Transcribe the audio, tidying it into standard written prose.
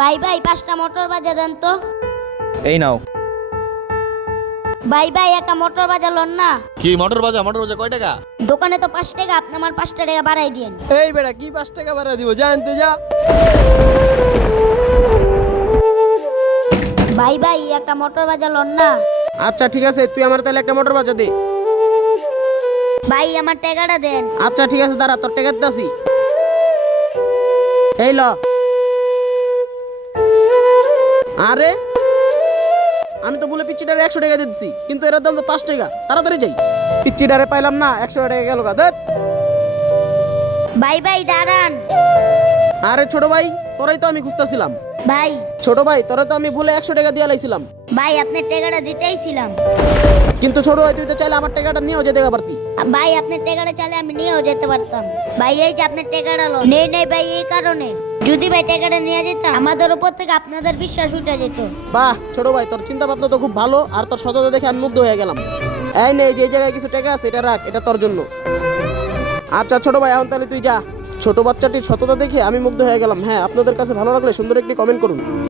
ভাই ভাই 5টা মোটর বাজা দেন তো। এই নাও। ভাই ভাই একটা মোটর বাজা লন না। কি মোটর বাজা কয় টাকা? দোকানে তো 5 টাকা, আপনি আমার 5টা টাকা বাড়াই দিয়েন। এই বেটা কি 5 টাকা ভাড়া দিব, যা আনতে যা। ভাই ভাই একটা মোটর বাজা লন না। আচ্ছা ঠিক আছে, তুই আমার তাহলে একটা মোটর বাজা দে। ভাই আমার টাকাটা দেন। আচ্ছা ঠিক আছে, দাঁড়া তোর টাকা দিতাছি। এই ল। আরে আমি তো বলে পিচ্চিটারে 100 টাকা দিচ্ছি, কিন্তু এর দাম তো 5 টাকা। তাড়াতাড়ি যাই। পিচ্চিটারে পাইলাম না, 100 টাকা গেল গা। দেখ ভাই ভাই দাঁড়ান। আরে ছোট ভাই, তোরাই তো আমি খুঁজতেছিলাম। ভাই ছোট ভাই, তোরা তো আমি বলে 100 টাকা দিয়ে লাইছিলাম। ভাই আপনার টাকাটা দিতেইছিলাম। কিন্তু ছোট ভাই, তুই তো চাইলে আমার টাকাটা নিয়েও যেতে পারতি। ভাই আপনার টাকাটা চাইলে আমি নিয়েও যেতে পারতাম। ভাই এই যে আপনার টাকাটা লন। নেই নেই ভাই, এই কারণে যদি ভাই টাকাটা নিয়ে যেতাম আমাদের উপর থেকে আপনাদের বিশ্বাস উঠে যেত। বাহ ছোট ভাই, তোর চিন্তা ভাবনা তো খুব ভালো, আর তোর সততা দেখে আমি মুগ্ধ হয়ে গেলাম। এই নে, যে জায়গায় কিছু টাকা আছে এটা রাখ, এটা তোর জন্য। আচ্ছা ছোট ভাই, এখন তাহলে তুই যা। ছোট বাচ্চাটির সততা দেখে আমি মুগ্ধ হয়ে গেলাম। হ্যাঁ, আপনাদের কাছে ভালো লাগলে সুন্দর একটি কমেন্ট করুন।